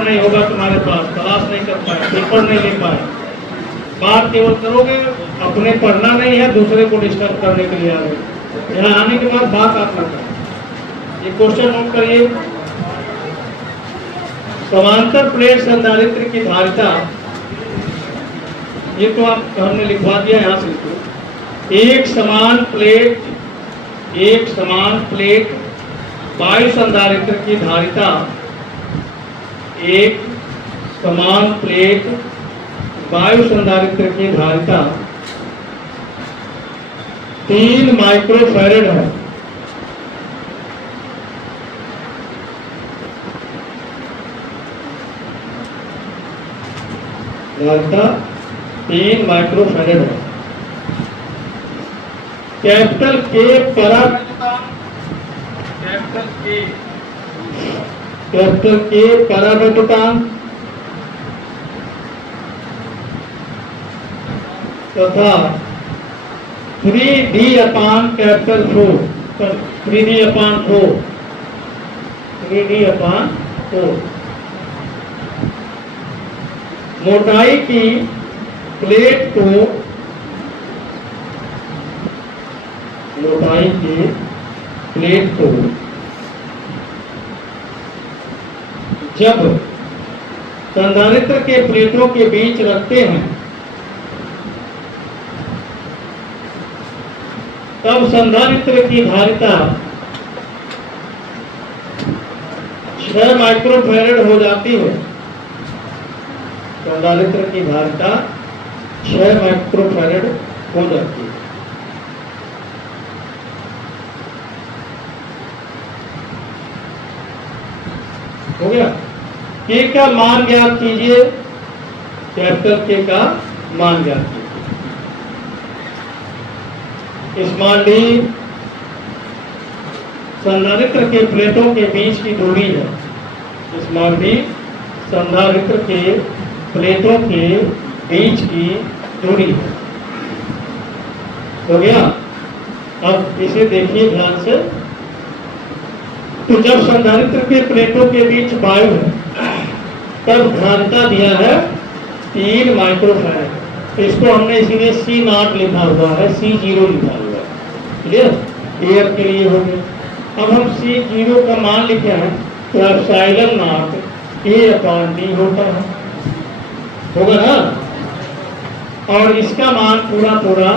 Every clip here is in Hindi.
पेपर नहीं होगा तुम्हारे पास, तलाश नहीं कर पाए, पेपर नहीं ले पाए, बात केवल करोगे अपने पढ़ना नहीं है, दूसरे को डिस्टर्ब करने के लिए आ रहे। यहाँ आने के बाद बात आप ना करें। ये क्वेश्चन नोट करिए, समांतर प्लेट संधारित्र की धारिता, ये तो आप हमने लिखवा दिया, यहाँ से लिखो। एक समान प्लेट वायु संधारित्र की धारिता, एक समान प्लेट वायु संधारित्र की धारिता 3 माइक्रोफैरड है। धारिता 3 माइक्रोफैरड है। कैपिटल के परावर्तकांक तथा 3D अपान कैपिटल 4, 3D अपान 4 मोटाई की प्लेट को जब संधारित्र के प्लेटों के बीच रखते हैं तब संधारित्र की धारिता 6 माइक्रोफैरड हो जाती है। संधारित्र की धारिता 6 माइक्रोफैरड हो जाती है। हो गया। के का मान ज्ञात कीजिए, कैपिटल के का मान ज्ञात कीजिए। स्मॉल डी संधारित्र के प्लेटों के बीच की दूरी है। स्मॉल डी संधारित्र के प्लेटों के बीच की दूरी है। हो गया। अब इसे देखिए ध्यान से। तो जब संधारित्र के प्लेटों के बीच वायु है तब धारिता दिया है 3 माइक्रोफैरड। इसको हमने इसीलिए C0 लिखा हुआ है, C0 लिखा हुआ है। क्लियर? एयर के लिए हो गया। अब हम C0 का मान लिखे हैं तो एप्सिलॉन नॉट A/D होता है, होगा ना। और इसका मान पूरा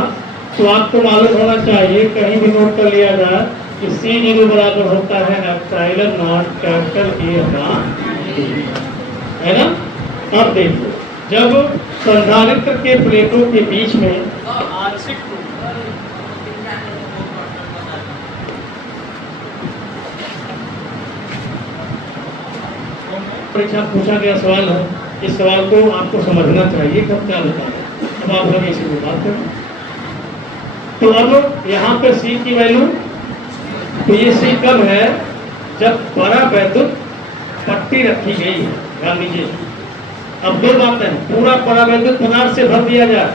तो आपको मालूम होना चाहिए, कहीं भी नोट कर लिया जाए कि C0 बराबर होता है एप्सिलॉन नॉट कैपिटल A/D, है ना। अब देखो, जब संधारित्र के प्लेटों के बीच में आंशिक परीक्षा पूछा गया सवाल है, इस सवाल को आपको समझना चाहिए कब क्या होता है। अब आप लोग इसी को बात करें। तो अब यहाँ पे C की वैल्यू, तो ये C कब है? जब परावैद्युत पट्टी रखी गई है। ध्यान दीजिए। अब 2 बातें हैं, पूरा परावैद्युत पदार्थ से भर दिया जाए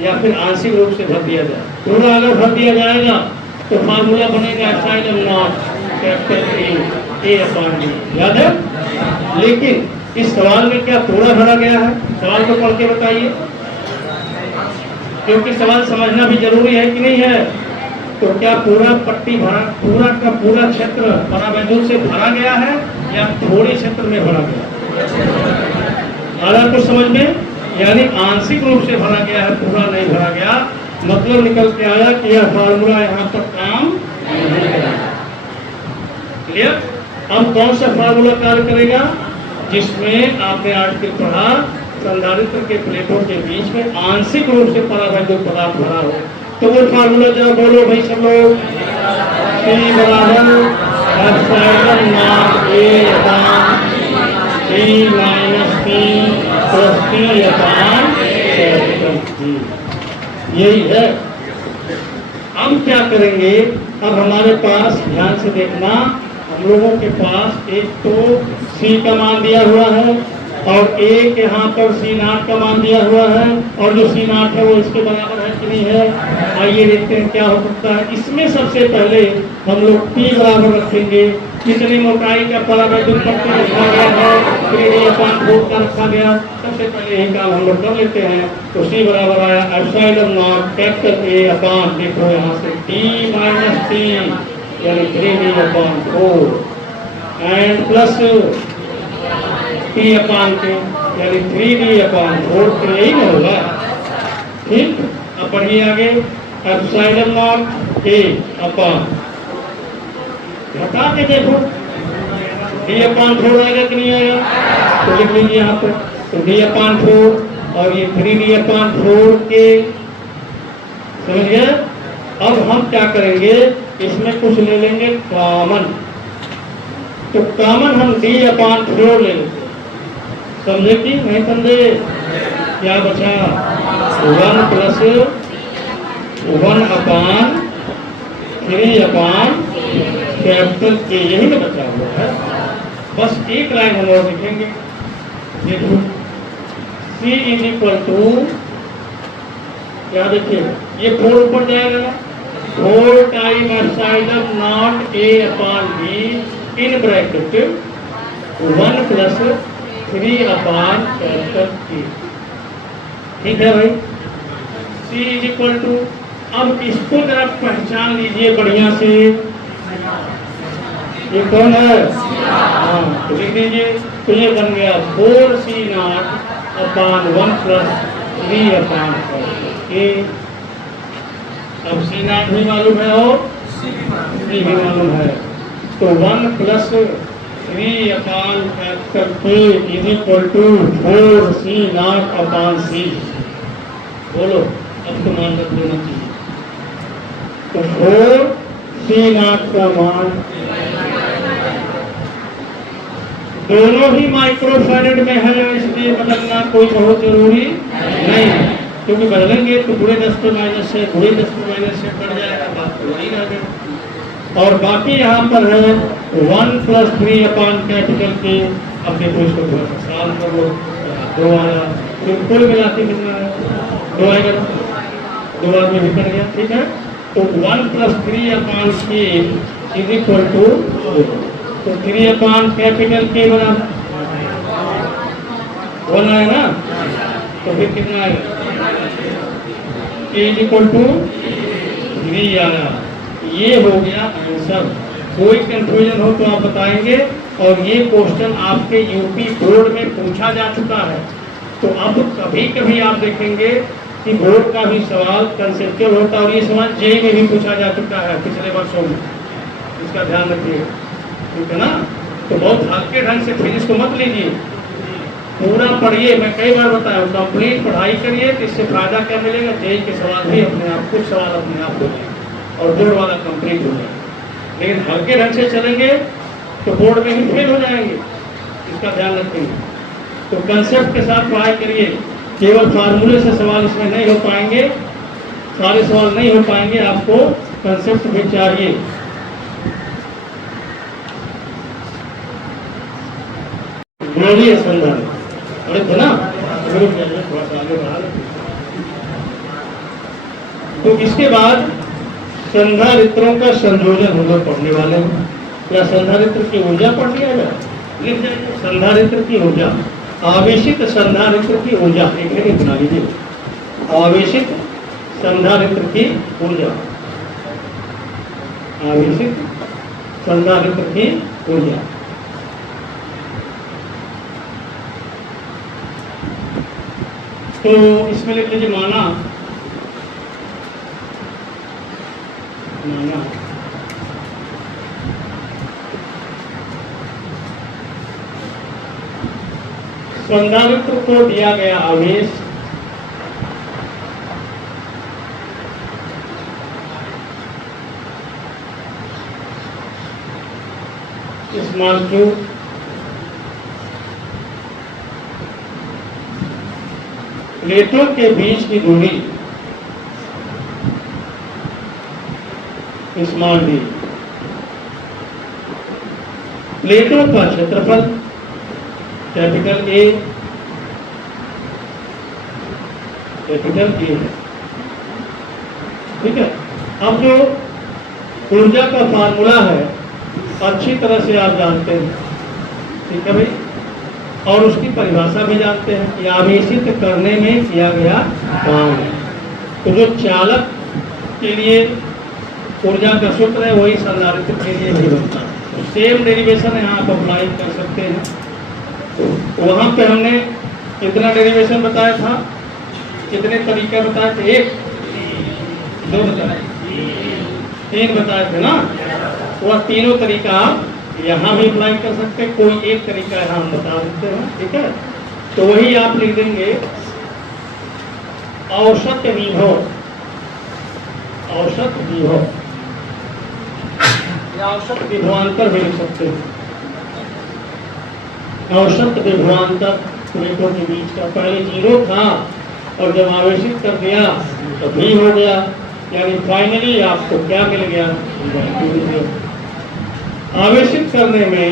या फिर आंशिक रूप से भर दिया जाए। पूरा अगर भर दिया जाएगा तो फार्मूला बनेगा एप्सिलॉन नॉट कैपिटल A/D, याद है। लेकिन इस सवाल में क्या पूरा भरा गया है? सवाल को पढ़ के बताइए, क्योंकि सवाल समझना भी जरूरी है कि नहीं है। तो क्या पूरा पट्टी भरा, पूरा का पूरा क्षेत्र परावैद्युत से भरा गया है या थोड़ी क्षेत्र में भरा गया? कुछ समझ में, यानी आंशिक रूप से भरा गया है, पूरा नहीं भरा गया। मतलब निकल के आया कि यह फार्मूला यहाँ पर काम नहीं करेगा। क्लियर? अब कौन सा फार्मूला कार्य करेगा? जिसमें आपने आर्टिकल पढ़ा, संधारित्र के प्लेटों के बीच में आंशिक रूप से परावैद्युत पदार्थ भरा हो। तो वो फार्मूला जरा बोलो भाई सब लोग। C बराबर epsilon not A/D minus P plus P/D, यही है। हम क्या करेंगे? अब हमारे पास, ध्यान से देखना, हम लोगों के पास एक तो C का मान दिया हुआ है और एक यहाँ पर C0 का मान दिया हुआ है, और जो C0 है वो इसके बराबर है कि नहीं है। आइए देखते हैं क्या हो सकता है। इसमें सबसे पहले हम लोग P बराबर रखेंगे। कितनी मोटाई का परावैद्युत पट्टी रखा गया है? 3d/4 का रखा गया। सबसे पहले यही काम हम लोग कर लेते हैं। तो c बराबर आया epsilon not capital A upon, देखो यहाँ से d माइनस t यानी 3d/4 and plus t upon k यानी 3d/4, तो यही ना होगा। ठीक, अब पढ़िए आगे। एप्सिलॉन नॉट a अपॉन, घटा के देखो d/4 आएगा कि नहीं आएगा, तो लिख लीजिए यहाँ पर। तो d/4 और ये 3d/4 के, समझ गए। अब हम क्या करेंगे, इसमें कुछ ले लेंगे कॉमन। तो कॉमन हम d/4 ले लेते, समझे कि नहीं समझे। क्या बचा, 1 प्लस 1/3 कैपिटल के, यही तो बचा हुआ है। बस एक लाइन हम और लिखेंगे, देखो C इज इक्वल टू, क्या देखिए ये 4 ऊपर जाएगा ना, 4 time epsilon not A upon B in bracket 1 plus 3 upon capital K। ठीक है भाई, C इज इक्वल टू, अब इसको जरा पहचान लीजिए बढ़िया से, ये कौन है, हाँ तो लिख दीजिए। तो ये बन गया 4c0 upon 1 plus 3 upon k। अब c0 भी मालूम है और c भी मालूम है, तो 1 plus 3 upon capital k is equal to 4c0 upon c। बोलो, अब तो मान रख देना चाहिए। तो 4c0 का मान दोनों ही माइक्रोफैरेड में है, इसलिए बदलना कोई बहुत जरूरी नहीं है, क्योंकि बदलेंगे तो बुरे 10 पे माइनस से बुरे 10 पे माइनस से बढ़ जाएगा, बात तो वही रह गई। और बाकी यहाँ पर है 1 प्लस 3 अपॉन कैपिटल के। अब देखो इसको थोड़ा सा सॉल्व कर लो, 2 आया, तो कुल मिलाते कितना है, 2 आएगा, 2 आदमी भी कट गया। ठीक है, तो 1 प्लस 3 अपॉन के इज इक्वल टू, तो 3 अपॉन कैपिटल के बराबर 1 आएगा ना, तो फिर कितना आएगा, k इज इक्वल टू 3 आया। ये हो गया आंसर। कोई कंफ्यूजन हो तो आप बताएंगे। और ये क्वेश्चन आपके यूपी बोर्ड में पूछा जा चुका है। तो अब कभी कभी आप देखेंगे कि बोर्ड का भी सवाल कंसेप्चुअल होता है, और ये सवाल जेई में भी पूछा जा चुका है पिछले वर्षों में, इसका ध्यान रखिए, ठीक है ना। तो बहुत हल्के ढंग से फिर इसको मत लीजिए, पूरा पढ़िए। मैं कई बार बताया, कंप्लीट पढ़ाई करिए, तो इससे फायदा क्या मिलेगा, जेई के सवाल भी अपने आप, कुछ सवाल अपने आप हो जाएंगे और बोर्ड वाला कंप्लीट हो जाएगा। लेकिन हल्के ढंग से चलेंगे तो बोर्ड में ही फेल हो जाएंगे, इसका ध्यान रखेंगे। तो कंसेप्ट के साथ पढ़ाई करिए, केवल फार्मूले से सवाल इसमें नहीं हो पाएंगे, सारे सवाल नहीं हो पाएंगे, आपको कंसेप्ट भी चाहिए। बोलिए संधान, अरे थे ना, थोड़ा सा आगे बढ़ा लेते। तो इसके बाद संधारित्रों का संयोजन हम लोग पढ़ने वाले हैं। क्या संधारित्र की ऊर्जा पढ़ लिया जाए, लिख जाइए। संधारित्र की ऊर्जा, आवेशित संधारित्र की ऊर्जा, एक हेडिंग बना लीजिए, आवेशित संधारित्र की ऊर्जा, आवेशित संधारित्र की ऊर्जा। तो इसमें लिख लीजिए माना, माना संधारित्र को दिया गया आवेश स्मॉल q प्लेटों के बीच की दूरी स्मॉल d, प्लेटों का क्षेत्रफल कैपिटल A, कैपिटल A है। ठीक है, अब जो ऊर्जा का फार्मूला है अच्छी तरह से आप जानते हैं, ठीक है भाई। और उसकी परिभाषा भी जानते हैं कि आवेशित करने में किया गया काम है। तो जो चालक के लिए ऊर्जा का सूत्र है वही संधारित्र के लिए भी बनता है। तो सेम डेरिवेशन यहाँ आप अप्लाई कर सकते हैं। तो वहाँ पे हमने कितना डेरिवेशन बताया था, कितने तरीके बताए थे, 1 2 बताए, 3 बताए थे ना। वह तीनों तरीका आप यहाँ भी अप्लाई कर सकते हैं, कोई एक तरीका यहाँ हम बता देते हैं, ठीक है। तो वही आप लिख देंगे औसत विभव, औसत विभव या औसत विभवांतर भी लिख सकते हैं। औसत विभवांतर प्लेटों के बीच का, पहले 0 था और जब आवेशित कर दिया तो भी हो गया, यानी फाइनली आपको क्या मिल गया, आवेशित करने में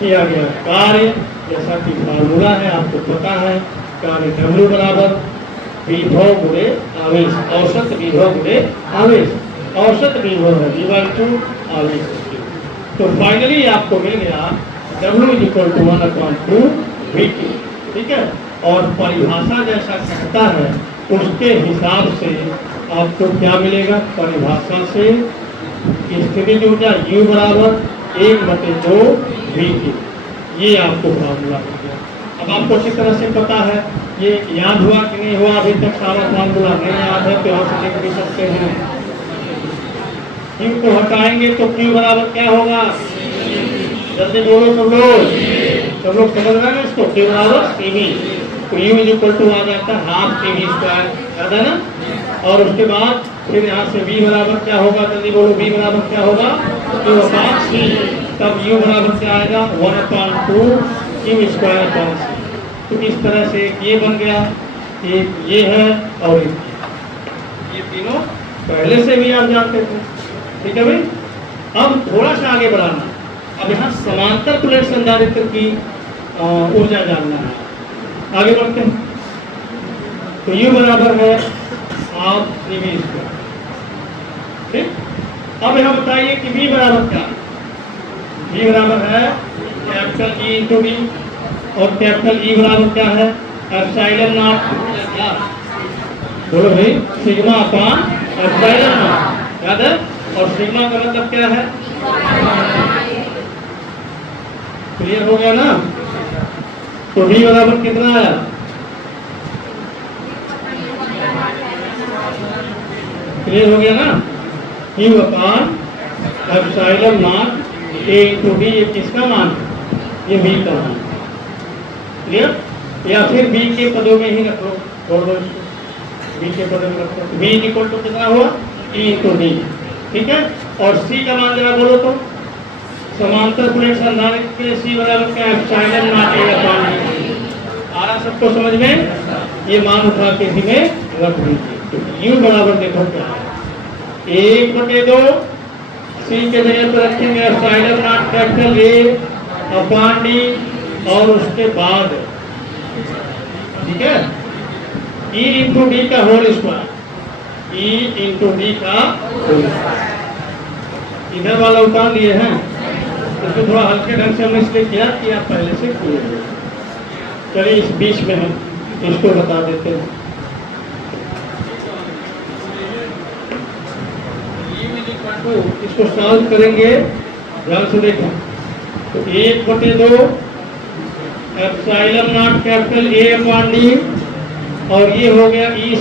किया गया कार्य, जैसा कि फार्मूला है आपको पता है, कार्य W बराबर विभव गुणे आवेश, औसत विभव गुणे आवेश, औसत विभव है V/2 आवेश। तो फाइनली आपको मिल गया W = 1/2 VT, ठीक है। और परिभाषा जैसा कहता है उसके हिसाब से आपको क्या मिलेगा, परिभाषा से स्थितिज ऊर्जा U बराबर 1/2 VT, ये आपको फार्मूला मिल गया। अब आपको अच्छी तरह से पता है, ये याद हुआ कि नहीं हुआ, अभी तक सारा फार्मूला नहीं याद है तो यहाँ से लिख भी सकते हैं। Q को हटाएंगे तो Q बराबर क्या होगा, जल्दी बोलो सब लोग समझ रहे हैं इसको। Q बराबर CV, तो U = आ जाता है ½ CV², याद है ना। और उसके बाद फिर यहाँ से V बराबर क्या होगा, जल्दी बोलो, V बराबर क्या होगा, Q/C, तब U बराबर क्या आएगा, 1/2 Q²/C। तो इस तरह से ये बन गया, एक ये है और ये तीनों पहले से भी आप जानते थे, ठीक है भाई। अब थोड़ा सा आगे बढ़ाना, अब यहाँ समांतर प्लेट संधारित्र की ऊर्जा जानना है। आगे बढ़ते हैं। तो U बराबर है ½ CV², ठीक। अब यहाँ बताइए कि V बराबर क्या है। V बराबर है E × D, और E बराबर क्या है, ε0, बोलो भाई, σ/ε0, याद है। और सिग्मा का मतलब क्या है, क्लियर हो गया ना। तो V बराबर कितना आया, क्लियर हो गया ना, Q/ε0 A × D, ये किसका मान, ये V का मान, क्लियर। या फिर V के पदों में ही रख लो, छोड़ दो इसको, V के पदों में रख लो। V = कितना हुआ, E × D, ठीक है। और C का मान जरा बोलो तो, समांतर प्लेट संधारित्र के C बराबर क्या है, ε0 आ रहा सबको समझ में, ये मान उठा के इसी में रख दीजिए। तो U बराबर देखो क्या है, 1/2 C के जगह पर रखेंगे ε0 A/D, और उसके बाद ठीक है E × D का होल स्क्वायर, E × D का होल स्क्वायर। इधर वाला उतार लिए हैं, इसको थोड़ा हल्के ढंग से हमने इसलिए किया कि आप पहले से किए। चलिए इस बीच में हम इसको बता देते हैं। इसको सॉल्व करेंगे, ध्यान से देखो। तो 1/2 ε0 A/D, और ये हो गया E²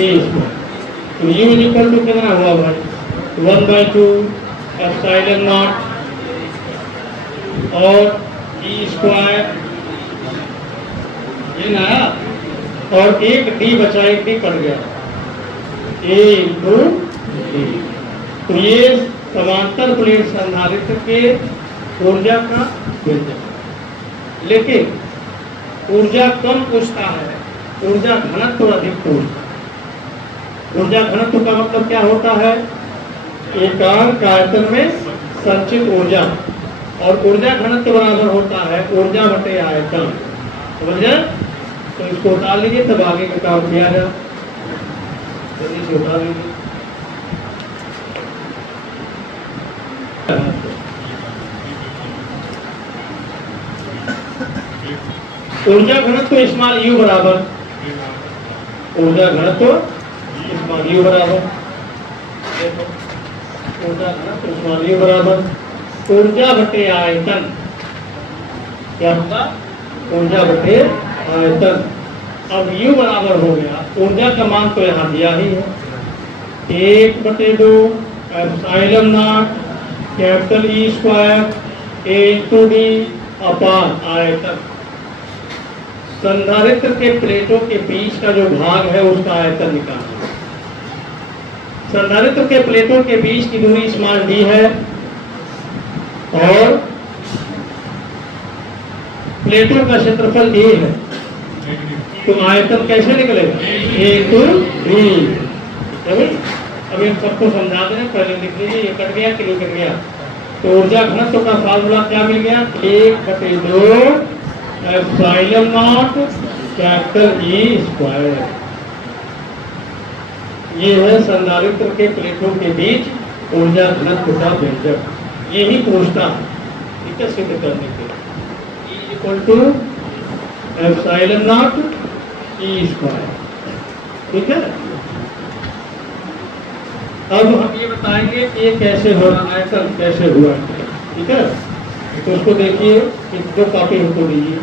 A²। तो U = कितना हुआ भाई, 1/2 ε0 और E², ये ना, और एक D बचा, एक D कट गया, A × D। तो ये समांतर प्लेट संधारित्र के ऊर्जा का व्यंजक। लेकिन ऊर्जा कम पूछता है, ऊर्जा घनत्व अधिक पूछता। ऊर्जा घनत्व का मतलब क्या होता है, एकांक आयतन में संचित ऊर्जा, और ऊर्जा घनत्व बराबर होता है ऊर्जा बटे आयतन, समझ गए। तो इसको उतार लीजिए, तब आगे का काम किया जाए, जल्दी से उतार लीजिए। ऊर्जा घनत्व स्मॉल u बराबर, ऊर्जा घनत्व स्मॉल u बराबर, देखो ऊर्जा घनत्व स्मॉल u बराबर ऊर्जा बटे आयतन, क्या होगा? ऊर्जा बटे आयतन। अब u बराबर हो गया, ऊर्जा का मान तो यहाँ दिया ही है, 1/2 epsilon not capital E square a into d upon आयतन। संधारित्र के प्लेटों के बीच का जो भाग है उसका आयतन निकालना। संधारित्र के प्लेटों के बीच की दूरी स्मॉल d है और प्लेटों का क्षेत्रफल a है, तो आयतन कैसे निकलेगा? a into D. अब इन सबको समझा दें, पहले लिख लीजिए, ये कट गया कि नहीं कट गया? तो ऊर्जा घनत्व का फार्मूला क्या मिल गया? 1/2 epsilon not capital E square. ये है संधारित्र के प्लेटों के बीच ऊर्जा घनत्व का व्यंजक, यही पूछता है, ठीक है, सिद्ध करने के लिए। E equal to epsilon naught E square, ठीक है। अब हम ये बताएंगे कि ये कैसे हो रहा, आयतन कैसे हुआ, ठीक है। तो उसको देखिए, दो कॉपी हमको दीजिए।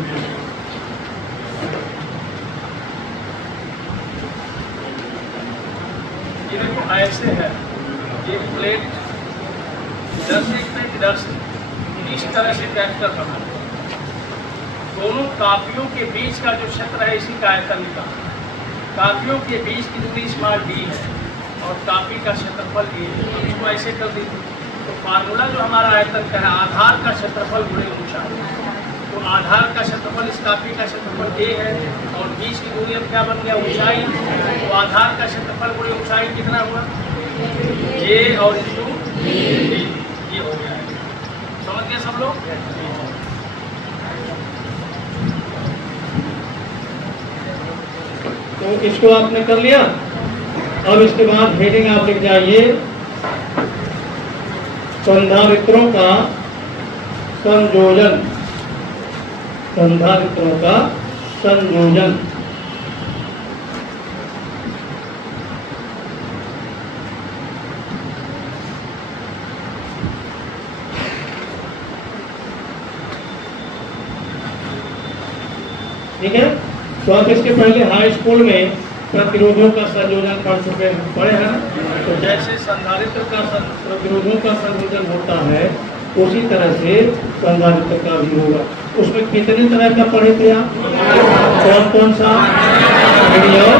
ये देखो ऐसे है, ये प्लेट 10 में 10 इस तरह से कैप्चर बना, दोनों कापियों के बीच का जो क्षेत्र है इसी का आयतन का। कापियों के बीच की दूरी स्मॉल d है और कापी का क्षेत्रफल ये है। इसको ऐसे कर दीजिए, तो फार्मूला जो हमारा आयतन का है आधार का क्षेत्रफल गुणे ऊंचाई, तो आधार का क्षेत्रफल इस कापी का क्षेत्रफल a है और बीच की दूरी अब क्या बन गया? ऊंचाई। तो आधार का क्षेत्रफल गुणे ऊंचाई कितना हुआ? a और इंटू ये हो गया, समझ गए सब लोग? तो इसको आपने कर लिया। अब इसके बाद हेडिंग आप लिख जाइए, संधारित्रों का संयोजन, संधारित्रों का संयोजन। ठीक है, तो आप इसके पहले हाई स्कूल में प्रतिरोधों का संयोजन पढ़े हैं। तो जैसे संधारित्र का प्रतिरोधों का संयोजन होता है उसी तरह से संधारित्र का भी होगा। उसमें कितने तरह का पढ़े थे आप? कौन कौन सा? और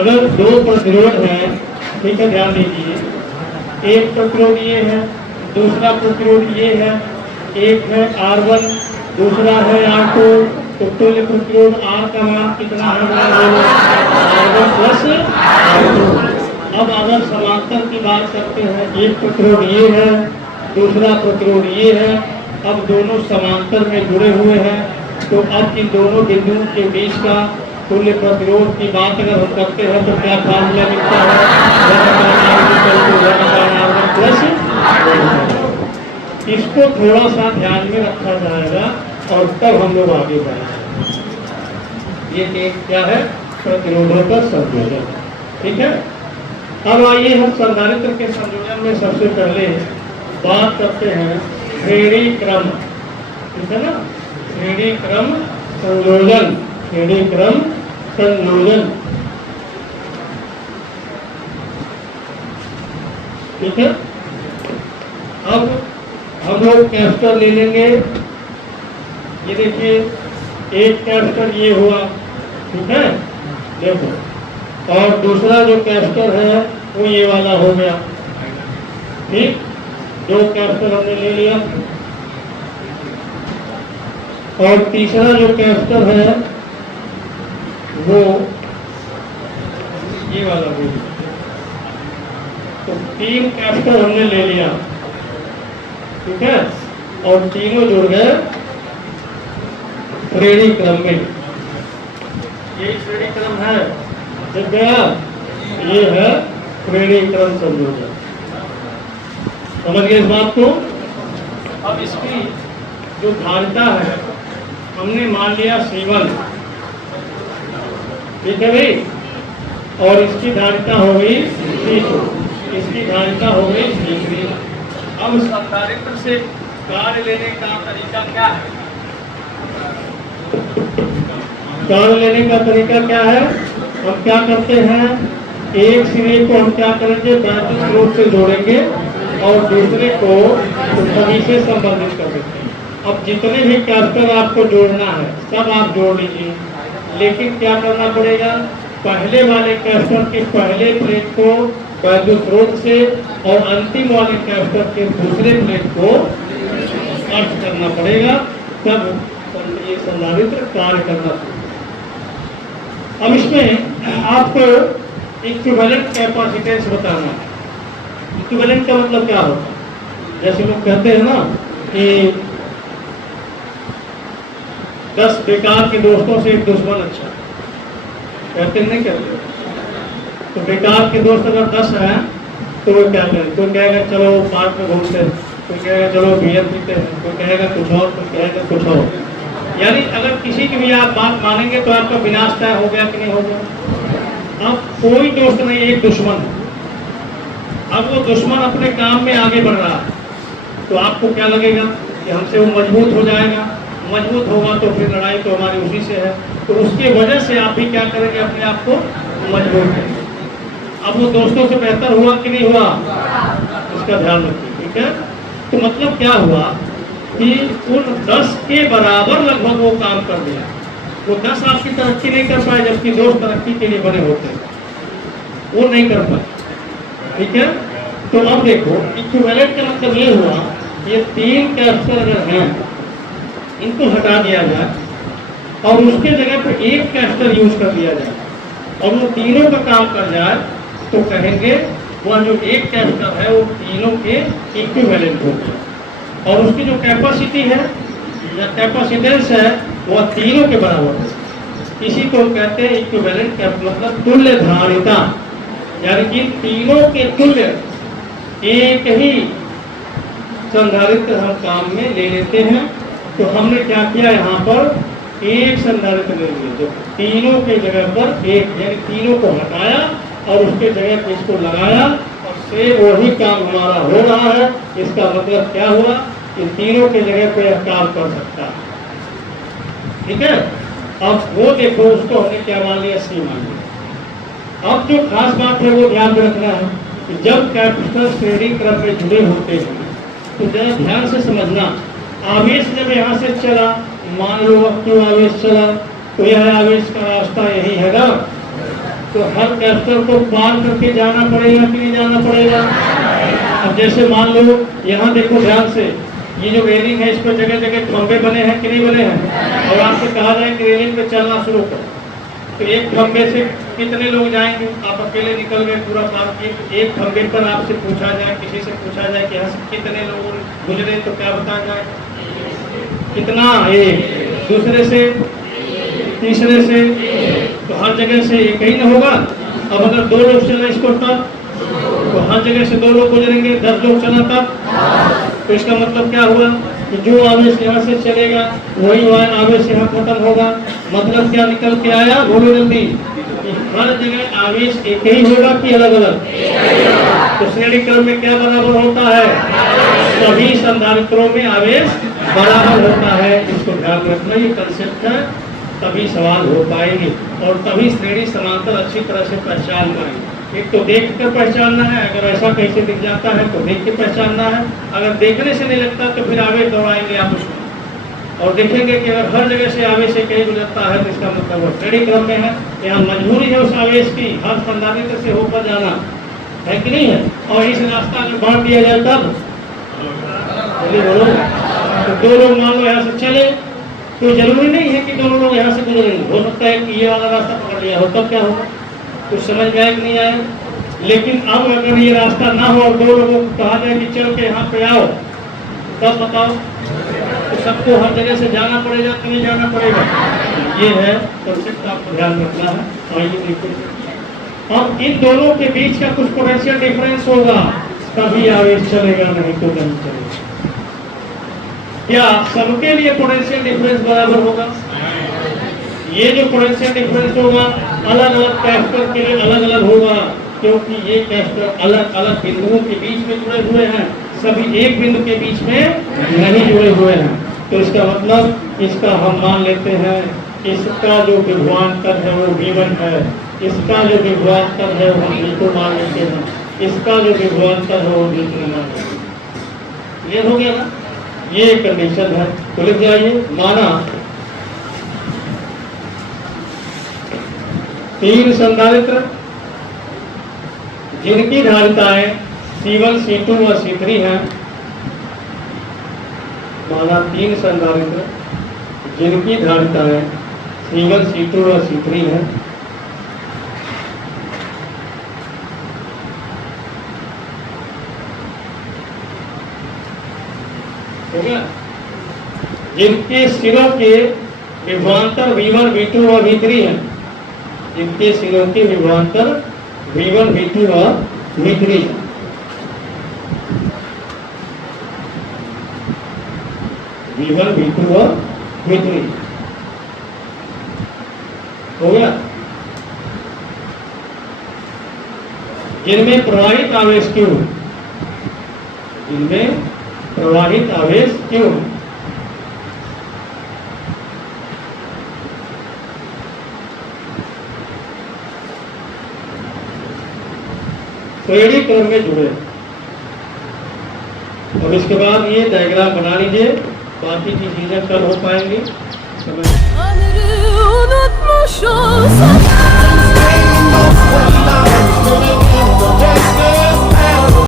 अगर दो प्रतिरोध हैं, ठीक है, ध्यान दीजिए, एक प्रतिरोध ये है, दूसरा प्रतिरोध ये है, एक है R1, दूसरा है R2, तो तुल्य प्रतिरोध R का मान कितना है? R1 plus R2। अब अगर समांतर की बात करते हैं, एक प्रतिरोध ये है, दूसरा प्रतिरोध ये है, अब दोनों समांतर में जुड़े हुए हैं, तो अब इन दोनों बिंदुओं के बीच का तुल्य प्रतिरोध की बात अगर हम करते हैं तो क्या फार्मूला मिलता है? 1/R plus. इसको थोड़ा सा ध्यान में रखा जाएगा और तब हम लोग आगे बढ़ेंगे। ये एक क्या है? प्रतिरोधों का संयोजन, ठीक है। अब आइए हम संधारित्र के संयोजन में सबसे पहले बात करते हैं श्रेणी क्रम, ठीक है ना, श्रेणी क्रम संयोजन, श्रेणी क्रम संयोजन, ठीक है। अब हम लोग कैस्टर ले लेंगे, ये देखिए एक कैस्टर ये हुआ, ठीक है, देखो, और दूसरा जो कैस्टर है वो ये वाला हो गया, ठीक, दो कैस्टर हमने ले लिया, और तीसरा जो कैस्टर है वो ये वाला हो गया। तो तीन कैस्टर हमने ले लिया, ठीक है, और तीनों जुड़ गए श्रेणी क्रम में। यही श्रेणी क्रम है, देख गया, ये है श्रेणी क्रम संयोजन। समझ गए इस बात को? अब इसकी जो धारिता है हमने मान लिया C1, ठीक है भाई, और इसकी धारिता हो गई C2, इसकी धारिता हो गई C3। अब संधारित्र से कार्य लेने का तरीका क्या है? कार्य लेने का तरीका क्या है? हम क्या करते हैं, एक सिरे को हम क्या करेंगे, वैद्युत स्रोत से जोड़ेंगे और दूसरे को सभी से संबंधित कर देते हैं। अब जितने भी कैपेसिटर आपको जोड़ना है सब आप जोड़ लीजिए, लेकिन क्या करना पड़ेगा, पहले वाले कैपेसिटर के पहले प्लेट को वैद्युत स्रोत से और अंतिम वाले कैपेसिटर के दूसरे प्लेट को अर्थ करना पड़ेगा, तब ये संधारित्र कार्य करना पड़ेगा। अब इसमें आपको इक्विवेलेंट कैपेसिटेंस बताना है। इक्विवेलेंट का मतलब क्या होता है? जैसे लोग कहते हैं ना कि 10 बेकार के दोस्तों से एक दुश्मन अच्छा, कहते नहीं कहते? तो बेकार के दोस्त अगर 10 हैं तो वो क्या करें, कोई कहेगा चलो पार्क में घूमते हैं, कोई कहेगा चलो बियर पीते हैं, कोई कहेगा कुछ और, कोई कहेगा कुछ और। यानी अगर किसी की भी आप बात मानेंगे तो आपका विनाश तय हो गया कि नहीं हो गया? अब कोई दोस्त नहीं, एक दुश्मन है। अब वो दुश्मन अपने काम में आगे बढ़ रहा है तो आपको क्या लगेगा कि हमसे वो मजबूत हो जाएगा, मजबूत होगा तो फिर लड़ाई तो हमारी उसी से है, तो उसके वजह से आप भी क्या करेंगे, अपने आप को मजबूत करेंगे। अब वो दोस्तों से बेहतर हुआ कि नहीं हुआ, इसका ध्यान रखिए, ठीक है? तो मतलब क्या हुआ कि उन 10 के बराबर लगभग वो काम कर दिया। वो 10 आपकी तरक्की नहीं कर पाए, जबकि दोस्त तरक्की के लिए बने होते हैं, वो नहीं कर पाए, ठीक है? तो अब देखो इक्विवेलेंट का मतलब ये हुआ, ये 3 कैपेसिटर अगर हैं, इनको हटा दिया जाए और उसके जगह पर एक कैपेसिटर यूज कर दिया जाए और वो तीनों का काम कर जाए, तो कहेंगे वह जो एक कैपेसिटर है वो तीनों के इक्विवेलेंट हो गया, और उसकी जो कैपेसिटी है या कैपेसिटेंस है वह तीनों के बराबर है। इसी को हम कहते हैं इक्विवेलेंट, मतलब तुल्य धारिता, यानी कि तीनों के तुल्य एक ही संधारित्र हम काम में ले लेते हैं। तो हमने क्या किया, यहाँ पर एक संधारित्र ले लिया, तो तीनों के जगह पर एक, यानी तीनों को हटाया और उसके जगह पर इसको लगाया और से वही काम हमारा हो रहा है। इसका मतलब क्या हुआ कि तीनों के जगह पे यह काम कर सकता है, ठीक है? अब वो देखो, उसको हमने क्या मान लिया, C मान लिया। अब जो खास बात है वो ध्यान में रखना है कि जब कैपेसिटर श्रेणी क्रम में जुड़े होते हैं तो जरा ध्यान से समझना, आवेश जब यहाँ से चला, मान लो क्यों आवेश चला, तो यह आवेश का रास्ता यही है ना, तो हर कैपेसिटर को पार करके जाना पड़ेगा कि नहीं जाना पड़ेगा? अब जैसे मान लो यहाँ देखो ध्यान से, ये जो रेलिंग है इस पर जगह जगह खंभे बने हैं कि नहीं बने हैं, और आपसे कहा जाए कि रेलिंग पे चलना शुरू करो, तो एक खंभे से कितने लोग जाएंगे? आप अकेले निकल गए पूरा पार किए, तो एक खंभे पर आपसे पूछा जाए, किसी से पूछा जाए कि यहाँ से कितने लोग गुजरे, तो क्या बता जाए, कितना? एक। दूसरे से, तीसरे से, तो हर जगह से एक ही न होगा। अब अगर 2 लोग चला इसको तब, तो हर जगह से 2 लोग गुजरेंगे, 10 लोग चला तब, तो इसका मतलब क्या हुआ कि जो आवेश यहाँ से चलेगा वही आवेश यहाँ खत्म होगा। मतलब क्या निकल के आया, बोलो जल्दी, हर जगह आवेश एक ही होगा कि अलग अलग? तो श्रेणी क्रम में क्या बराबर होता है? सभी संधारित्रों में आवेश बराबर होता है। इसको ध्यान रखना, ये कंसेप्ट है, तभी सवाल हो पाएंगे और तभी श्रेणी समांतर अच्छी तरह से पहचान पाएंगे। एक तो देख कर पहचानना है, अगर ऐसा कैसे दिख जाता है तो देख के पहचानना है, अगर देखने से नहीं लगता तो फिर आवेश दौड़ाएंगे आप उसको और देखेंगे कि अगर हर जगह से आवेश से कहीं गुजरता है तो इसका मतलब वो श्रेणी क्रम में है। यहाँ मजबूरी है उस आवेश की हर संधारित्र से होकर जाना, है कि नहीं है? और इस रास्ता अगर बांट दिया जाए तब बोलो, तो 2 लोग मान लो यहाँ से चले, तो जरूरी नहीं है कि दोनों लोग यहाँ से गुजरेंगे, हो सकता है कि ये वाला रास्ता पकड़ लिया हो, तब क्या होगा? कुछ समझ में आया कि नहीं आया? लेकिन अब अगर ये रास्ता ना हो और 2 लोगों को कहा जाए कि चल के यहाँ पे आओ, तब बताओ, तो सबको हर जगह से जाना पड़ेगा कि नहीं जाना पड़ेगा? ये है कंसेप्ट, आपको ध्यान रखना है। आइए देखो, अब इन दोनों के बीच का कुछ पोटेंशियल डिफरेंस होगा, तभी आवेश चलेगा, नहीं तो नहीं चलेगा। क्या सबके लिए पोटेंशियल डिफरेंस बराबर होगा? ये जो पोटेंशियल डिफरेंस होगा अलग अलग कैपेसिटर के लिए अलग अलग होगा, क्योंकि ये कैपेसिटर अलग अलग बिंदुओं के बीच में जुड़े हुए हैं, सभी एक बिंदु के बीच में नहीं जुड़े हुए हैं। तो इसका मतलब इसका हम मान लेते हैं इसका जो विभवांतर है वो V1 है, इसका जो विभवांतर है वो V2 मान लेते हैं, इसका जो विभवांतर है वो V3 मान लेते हैं। क्लियर हो गया ना? ये कंडीशन है। तो लिख जाइए, माना 3 संधारित्र जिनकी धारिताएं C1, C2 व C3 हैं। माना 3 संधारित्र जिनकी धारिताएं C1, C2 व C3 हैं। हो गया? जिनके सिरों के विभवांतर V1, V2 व V3 हैं। जिनके सिरों के विभवांतर V1, V2 व V3 हैं। V1, V2 व V3 हो गया? जिनमें प्रवाहित आवेश क्यों है? जिनमें प्रवाहित आवेश क्यों है? श्रेणी क्रम में जुड़े। और इसके बाद ये डायग्राम बना लीजिए, बाकी की चीजें कल हो पाएंगी। Unutmuş olsam